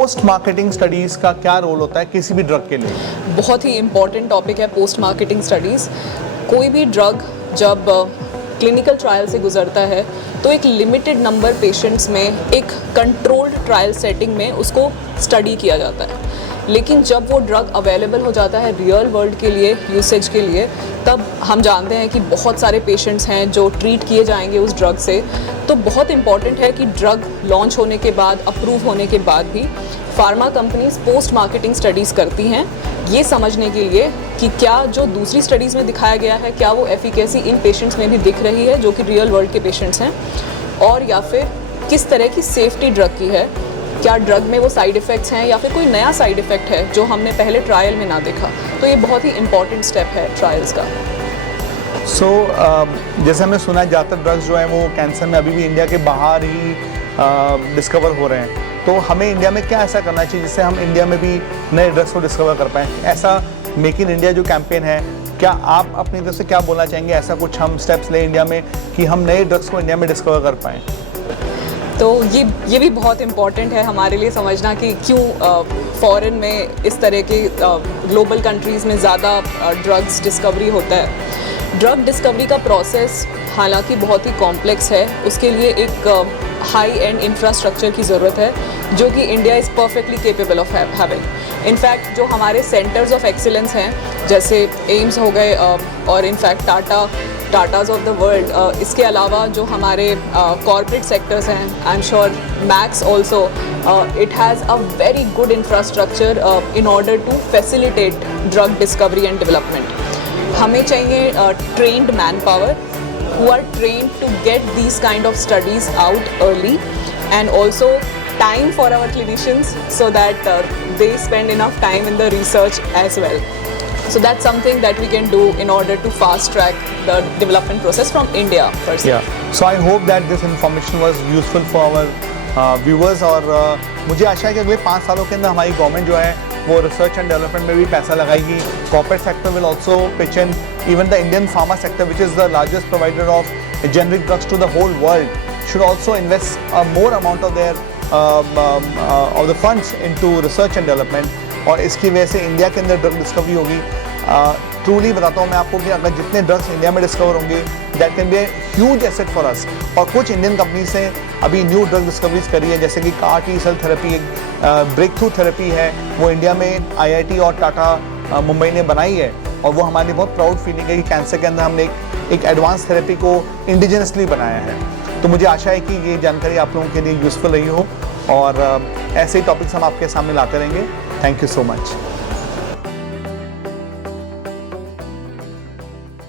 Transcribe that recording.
Post marketing studies का क्या role होता है किसी भी ड्रग के लिए? बहुत ही इम्पॉर्टेंट टॉपिक है पोस्ट मार्केटिंग स्टडीज़। कोई भी ड्रग जब क्लिनिकल ट्रायल से गुजरता है तो एक लिमिटेड नंबर पेशेंट्स में एक कंट्रोल्ड ट्रायल सेटिंग में उसको स्टडी किया जाता है, लेकिन जब वो ड्रग अवेलेबल हो जाता है रियल वर्ल्ड के लिए यूसेज के लिए, तब हम जानते हैं कि बहुत सारे पेशेंट्स हैं जो ट्रीट किए जाएंगे उस ड्रग से। तो बहुत इम्पॉर्टेंट है कि ड्रग लॉन्च होने के बाद, अप्रूव होने के बाद भी pharma companies post marketing studies करती हैं, ये समझने के लिए कि क्या जो दूसरी स्टडीज़ में दिखाया गया है क्या वो एफिकेसी इन पेशेंट्स में भी दिख रही है जो कि रियल वर्ल्ड के पेशेंट्स हैं, और या फिर किस तरह की सेफ्टी ड्रग की है, क्या ड्रग में वो साइड इफ़ेक्ट्स हैं या फिर कोई नया साइड इफ़ेक्ट है जो हमने पहले ट्रायल में ना देखा। तो ये बहुत ही इंपॉर्टेंट स्टेप है ट्रायल्स का। जैसे हमने सुना है ज़्यादातर ड्रग्स जो हैं वो कैंसर में अभी भी इंडिया के बाहर ही डिस्कवर हो रहे हैं, तो हमें इंडिया में क्या ऐसा करना चाहिए जिससे हम इंडिया में भी नए ड्रग्स को डिस्कवर कर पाएँ? ऐसा मेक इन इंडिया जो कैंपेन है, क्या आप अपनी तरफ से क्या बोलना चाहेंगे? ऐसा कुछ हम स्टेप्स लें इंडिया में कि हम नए ड्रग्स को इंडिया में डिस्कवर कर पाएँ? तो ये भी बहुत इम्पॉर्टेंट है हमारे लिए समझना कि क्यों फॉरेन में इस तरह के ग्लोबल कंट्रीज़ में ज़्यादा ड्रग्स डिस्कवरी होता है। ड्रग डिस्कवरी का प्रोसेस हालांकि बहुत ही कॉम्प्लेक्स है, उसके लिए एक हाई एंड इंफ्रास्ट्रक्चर की ज़रूरत है जो कि India is perfectly capable of having. In fact जो हमारे सेंटर्स ऑफ एक्सीलेंस हैं जैसे एम्स हो गए और in fact Tatas of the world, इसके अलावा जो हमारे कॉर्पोरेट सेक्टर्स हैं, I am sure Max also, it has a very good infrastructure in order to facilitate drug discovery and development. हमें चाहिए trained manpower who are trained to get these kind of studies out early, and also time for our clinicians so that they spend enough time in the research as well. So that's something that we can do in order to fast track the development process from India first. Yeah. So I hope that this information was useful for our viewers, और मुझे आशा है कि अगले 5 सालों के अंदर हमारी government जो है वो रिसर्च एंड डेवलपमेंट में भी पैसा लगाएगी। Corporate sector will also pitch in, even the Indian pharma sector which is the largest provider of generic drugs to the whole world should also invest a more amount of their of the funds into research and development, और इसकी वजह से India के अंदर drug discovery होगी। Truly बताता हूँ मैं आपको कि अगर जितने ड्रग्स इंडिया में डिस्कवर होंगे that can be a huge asset for us. और कुछ इंडियन कंपनीज ने अभी न्यू ड्रग डिस्कवरीज करी है, जैसे कि CAR T सेल थेरेपी एक ब्रेक थ्रू थेरेपी है, वो इंडिया में IIT और टाटा मुंबई ने बनाई है, और वो हमारे लिए बहुत प्राउड फीलिंग है कि कैंसर के अंदर हमने एक एडवांस थेरेपी को इंडिजिनसली बनाया है। तो मुझे आशा है कि ये जानकारी आप लोगों के लिए यूज़फुल रही हो, और ऐसे ही टॉपिक्स हम आपके सामने लाते रहेंगे। Thank you so much.